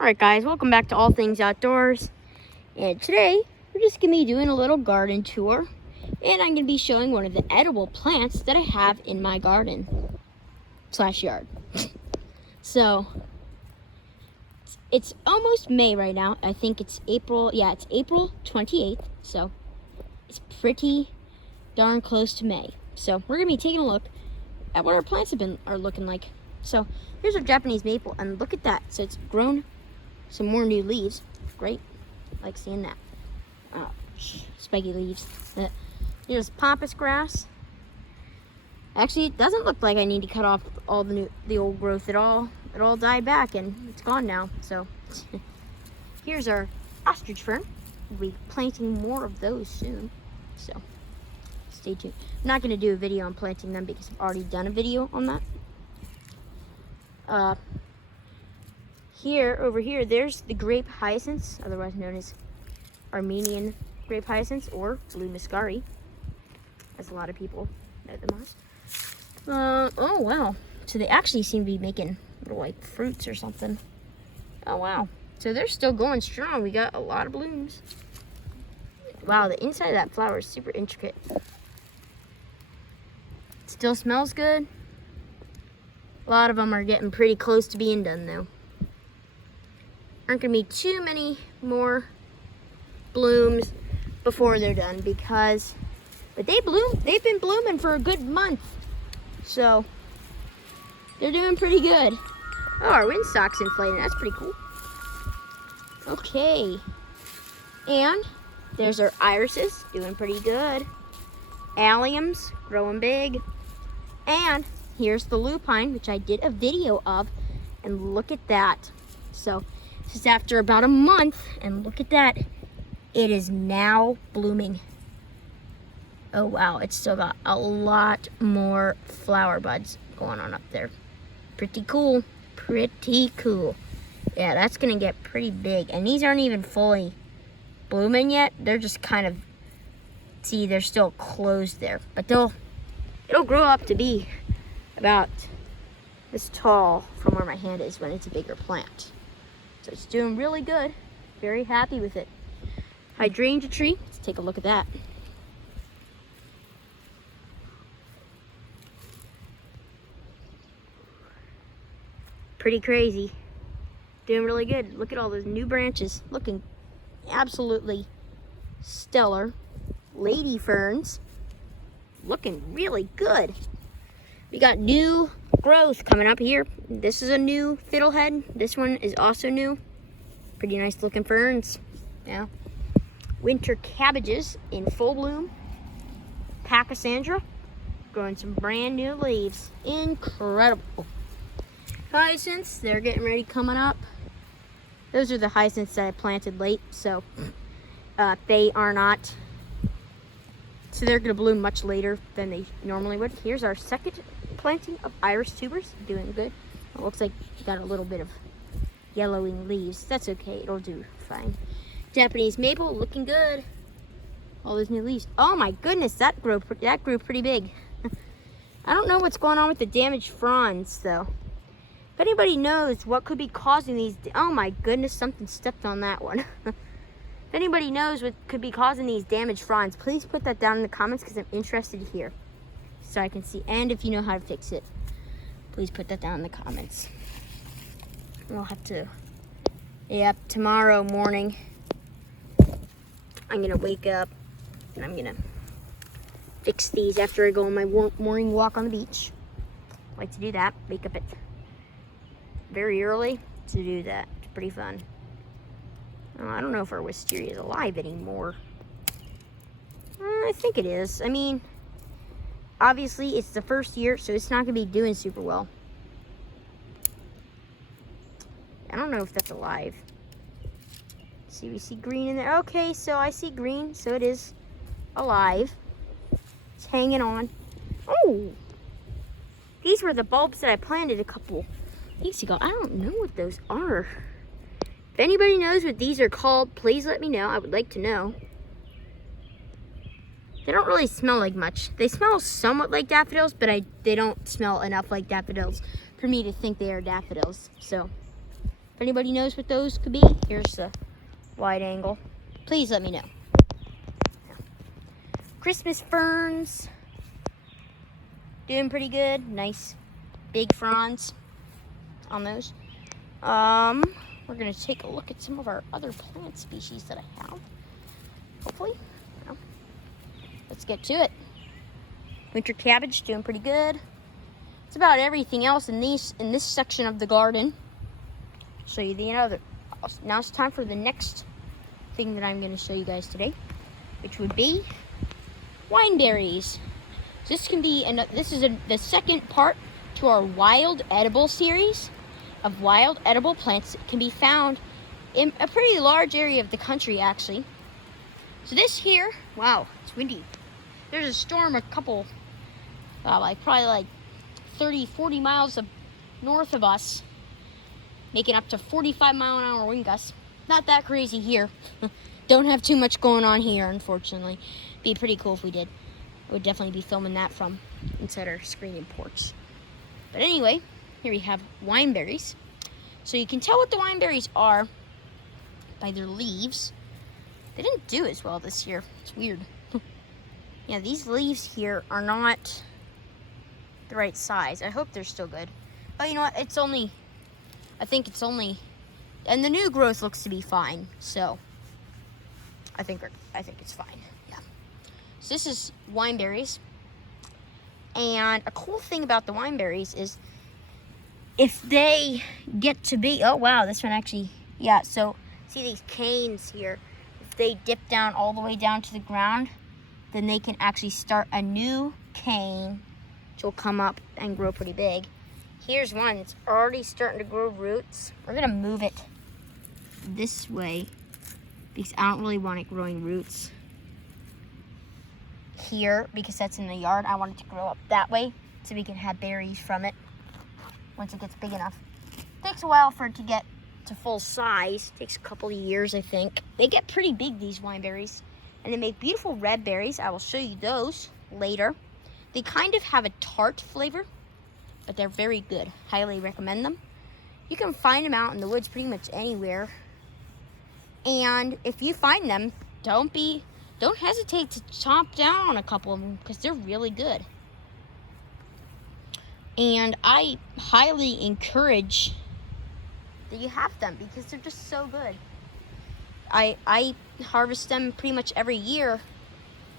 Alright guys, welcome back to All Things Outdoors. And today, we're just going to be doing a little garden tour. And I'm going to be showing one of the edible plants that I have in my garden. / yard. So, it's almost May right now. I think it's April. Yeah, it's April 28th. So, it's pretty darn close to May. So, we're going to be taking a look at what our plants are looking like. So, here's our Japanese maple. And look at that. So, it's grown some more new leaves. Great. I like seeing that. Oh, spiky leaves. Here's pampas grass. Actually, it doesn't look like I need to cut off all the old growth at all. It all died back and it's gone now. So here's our ostrich fern. We'll be planting more of those soon. So stay tuned. I'm not going to do a video on planting them because I've already done a video on that. Over here, there's the grape hyacinths, otherwise known as Armenian grape hyacinths or blue muscari, as a lot of people know them as. Oh wow! So they actually seem to be making little like fruits or something. Oh wow! So they're still going strong. We got a lot of blooms. Wow, the inside of that flower is super intricate. Still smells good. A lot of them are getting pretty close to being done though. Aren't gonna be too many more blooms before they're done but they've been blooming for a good month. So they're doing pretty good. Oh, our windsock's inflating. That's pretty cool. Okay. And there's our irises doing pretty good. Alliums growing big. And here's the lupine, which I did a video of. And look at that. So this is after about a month. And look at that. It is now blooming. Oh wow, it's still got a lot more flower buds going on up there. Pretty cool. Pretty cool. Yeah, that's gonna get pretty big. And these aren't even fully blooming yet. They're just kind of, see, they're still closed there. But it'll grow up to be about this tall from where my hand is when it's a bigger plant. So it's doing really good. Very happy with it. Hydrangea tree. Let's take a look at that. Pretty crazy. Doing really good. Look at all those new branches. Looking absolutely stellar. Lady ferns. Looking really good. We got new growth coming up here. This is a new fiddlehead. This one is also new. Pretty nice looking ferns. Yeah. Winter cabbages in full bloom. Pachysandra growing some brand new leaves. Incredible. Hyacinths, they're getting ready coming up. Those are the hyacinths that I planted late, so they are not. So they're going to bloom much later than they normally would. Here's our second planting of iris tubers. Doing good. It looks like we got a little bit of yellowing leaves. That's okay. It'll do fine. Japanese maple looking good. All those new leaves. Oh my goodness, that grew pretty big. I don't know what's going on with the damaged fronds though. If anybody knows what could be causing these, oh my goodness, something stepped on that one. If anybody knows what could be causing these damaged fronds, please put that down in the comments because I'm interested to hear. So I can see, and if you know how to fix it, please put that down in the comments. We'll have to, yep, tomorrow morning, I'm gonna wake up and I'm gonna fix these after I go on my morning walk on the beach. I like to do that, wake up at very early to do that. It's pretty fun. I don't know if our wisteria is alive anymore. I think it is. I mean, obviously it's the first year, so it's not gonna be doing super well. I don't know if that's alive. See, we see green in there. Okay, so I see green, so it is alive. It's hanging on. Oh, these were the bulbs that I planted a couple weeks ago. I don't know what those are. If anybody knows what these are called, please let me know. I would like to know. They don't really smell like much. They smell somewhat like daffodils, but they don't smell enough like daffodils for me to think they are daffodils. So If anybody knows what those could be, here's the wide angle. Please let me know. Christmas ferns. Doing pretty good. Nice big fronds on those. We're going to take a look at some of our other plant species that I have. Hopefully. Well, let's get to it. Winter cabbage doing pretty good. It's about everything else in this section of the garden. Show you the other. Now it's time for the next thing that I'm going to show you guys today, which would be wineberries. This can be the second part to our wild edible series of wild edible plants that can be found in a pretty large area of the country, actually. So this here, wow, it's windy. There's a storm a couple, probably like 30, 40 miles north of us, making up to 45-mile-an-hour wind gusts. Not that crazy here. Don't have too much going on here, unfortunately. Be pretty cool if we did. I would definitely be filming that from inside our screening porch. But anyway, here we have wineberries. So you can tell what the wineberries are by their leaves. They didn't do as well this year. It's weird. Yeah, these leaves here are not the right size. I hope they're still good. But you know what? I think it's only, and the new growth looks to be fine. So I think it's fine. Yeah. So this is wineberries. And a cool thing about the wineberries is if they get to be, oh wow, this one actually, yeah, so see these canes here. If they dip down all the way down to the ground, then they can actually start a new cane, which will come up and grow pretty big. Here's one that's already starting to grow roots. We're gonna move it this way because I don't really want it growing roots here because that's in the yard. I want it to grow up that way so we can have berries from it once it gets big enough. It takes a while for it to get to full size. It takes a couple of years, I think. They get pretty big, these wineberries, and they make beautiful red berries. I will show you those later. They kind of have a tart flavor, but they're very good. Highly recommend them. You can find them out in the woods pretty much anywhere. And if you find them, don't hesitate to chomp down on a couple of them because they're really good. And I highly encourage that you have them because they're just so good. I harvest them pretty much every year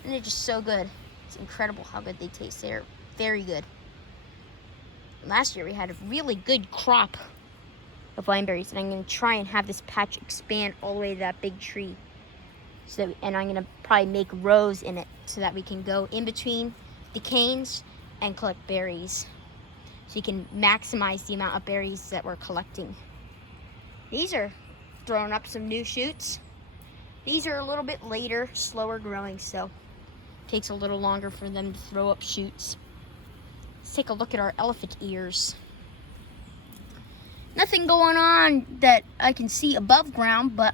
and they're just so good. It's incredible how good they taste. They're very good. Last year we had a really good crop of wineberries, and I'm going to try and have this patch expand all the way to that big tree. And I'm going to probably make rows in it so that we can go in between the canes and collect berries. So you can maximize the amount of berries that we're collecting. These are throwing up some new shoots. These are a little bit later, slower growing, so it takes a little longer for them to throw up shoots. Let's take a look at our elephant ears. Nothing going on that I can see above ground, but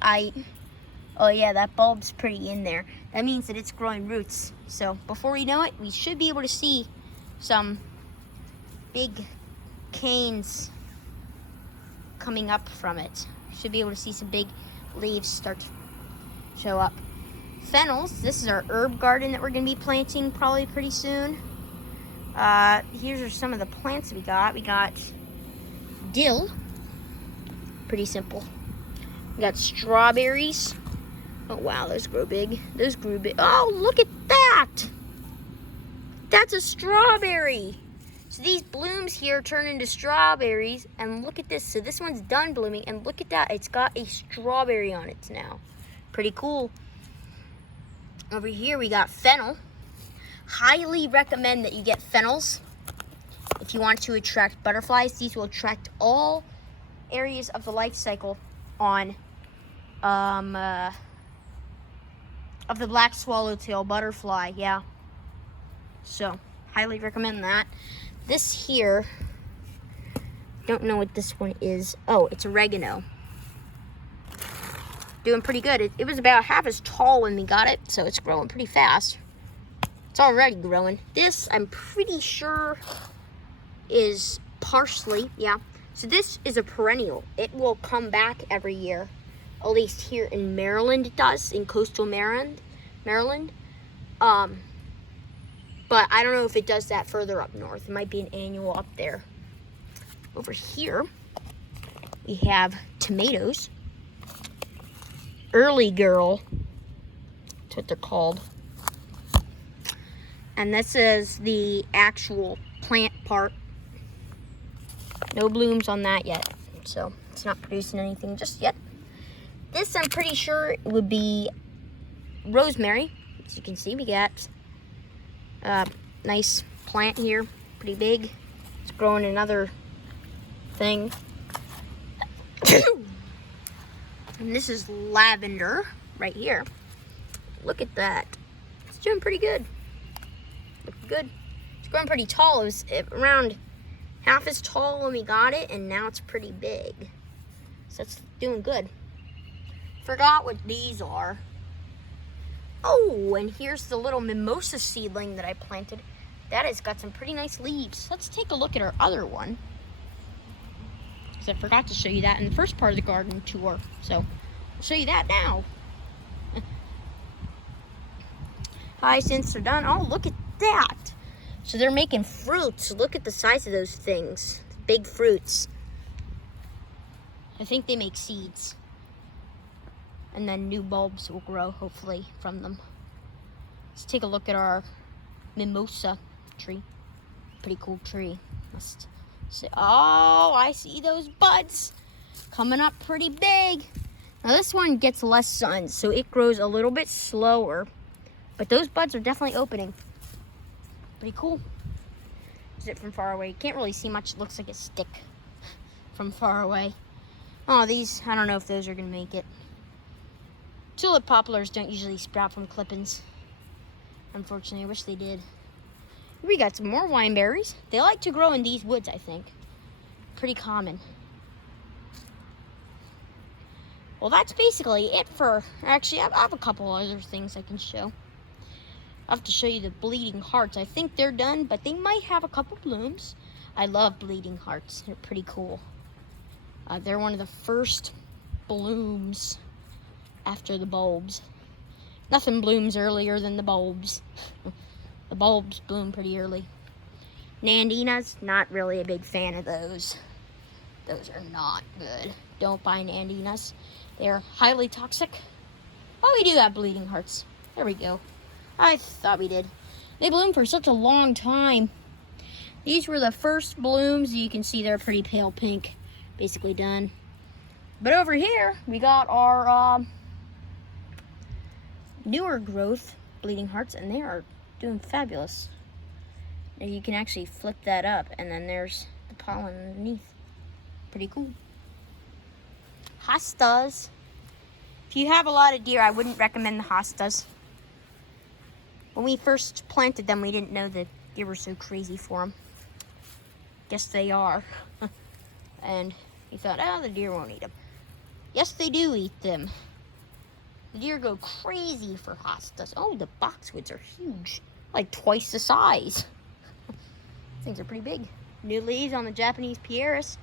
oh yeah, that bulb's pretty in there. That means that it's growing roots. So before we know it, we should be able to see some big canes coming up from it. Should be able to see some big leaves start to show up. Fennels, this is our herb garden that we're going to be planting probably pretty soon. Here's are some of the plants we got. We got dill, pretty simple. We got strawberries. Oh wow, those grow big. Those grew big. Oh, look at that! That's a strawberry. So these blooms here turn into strawberries, and look at this. So this one's done blooming, and look at that. It's got a strawberry on it now. Pretty cool. Over here we got fennel. Highly recommend that you get fennels if you want to attract butterflies. These will attract all areas of the life cycle on of the black swallowtail butterfly. Yeah, so highly recommend that. This here, don't know what this one is. Oh, it's oregano. Doing pretty good. It was about half as tall when we got it, so it's growing pretty fast. It's already growing. This, I'm pretty sure, is parsley. Yeah, So this is a perennial. It will come back every year. At least here in Maryland it does, in coastal Maryland. But I don't know if it does that further up north. It might be an annual up there. Over here, we have tomatoes. Early girl, that's what they're called. And this is the actual plant part. No blooms on that yet, so it's not producing anything just yet. This, I'm pretty sure, would be rosemary. As you can see, we got a nice plant here, pretty big. It's growing another thing. And this is lavender right here. Look at that. It's doing pretty good. Looking good. It's growing pretty tall. It was around half as tall when we got it, and now it's pretty big. So it's doing good. Forgot what these are. Oh, and here's the little mimosa seedling that I planted. That has got some pretty nice leaves. Let's take a look at our other one, because I forgot to show you that in the first part of the garden tour. So I'll show you that now. Hyacinths are done. Oh, look at that. So they're making fruits. Look at the size of those things. Big fruits. I think they make seeds. And then new bulbs will grow, hopefully, from them. Let's take a look at our mimosa tree. Pretty cool tree. Must say, oh, I see those buds coming up pretty big. Now this one gets less sun, so it grows a little bit slower. But those buds are definitely opening. Pretty cool. Is it from far away? Can't really see much. It looks like a stick from far away. Oh, these, I don't know if those are going to make it. Tulip poplars don't usually sprout from clippings. Unfortunately, I wish they did. We got some more wineberries. They like to grow in these woods, I think. Pretty common. Well, that's basically it for... Actually, I have a couple other things I can show. I'll have to show you the bleeding hearts. I think they're done, but they might have a couple blooms. I love bleeding hearts. They're pretty cool. They're one of the first blooms after the bulbs. Nothing blooms earlier than the bulbs. The bulbs bloom pretty early. Nandinas, not really a big fan of those. Those are not good. Don't buy Nandinas. They're highly toxic. Oh, we do have bleeding hearts. There we go. I thought we did. They bloom for such a long time. These were the first blooms. You can see they're pretty pale pink. Basically done. But over here, we got our newer growth bleeding hearts, and they are doing fabulous. Now you can actually flip that up, and then there's the pollen underneath. Pretty cool. Hostas. If you have a lot of deer, I wouldn't recommend the hostas. When we first planted them, we didn't know that deer were so crazy for them. Guess they are. And we thought, oh, the deer won't eat them. Yes, they do eat them. The deer go crazy for hostas. Oh, the boxwoods are huge. Like twice the size. Things are pretty big. New leaves on the Japanese pieris.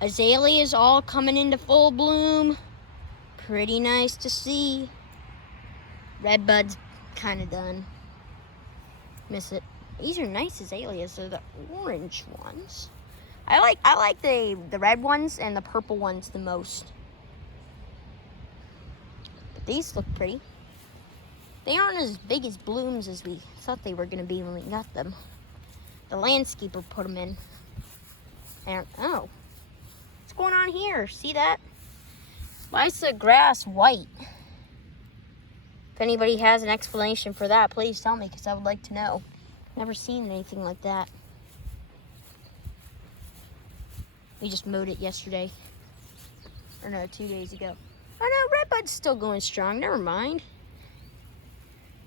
Azaleas all coming into full bloom. Pretty nice to see. Red bud's kind of done. Miss it. These are nice azaleas. They're the orange ones. I like the red ones and the purple ones the most. But these look pretty. They aren't as big as blooms as we thought they were going to be when we got them. The landscaper put them in. And, oh. What's going on here? See that? Why is the grass white? If anybody has an explanation for that, please tell me, because I would like to know. Never seen anything like that. We just mowed it yesterday. Or no, 2 days ago. Oh no, redbud's still going strong. Never mind.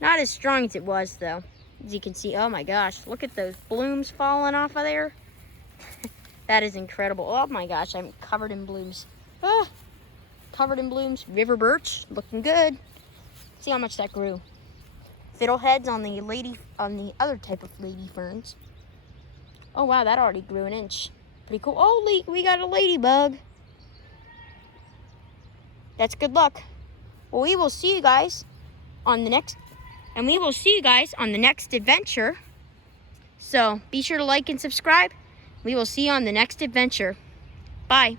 Not as strong as it was, though. As you can see, oh my gosh, look at those blooms falling off of there. That is incredible. Oh my gosh, I'm covered in blooms. Ah, covered in blooms. River birch, looking good. See how much that grew. Fiddleheads on the other type of lady ferns. Oh wow, that already grew an inch. Pretty cool. Oh, we got a ladybug. That's good luck. Well, we will see you guys on the next adventure. So be sure to like and subscribe. We will see you on the next adventure. Bye.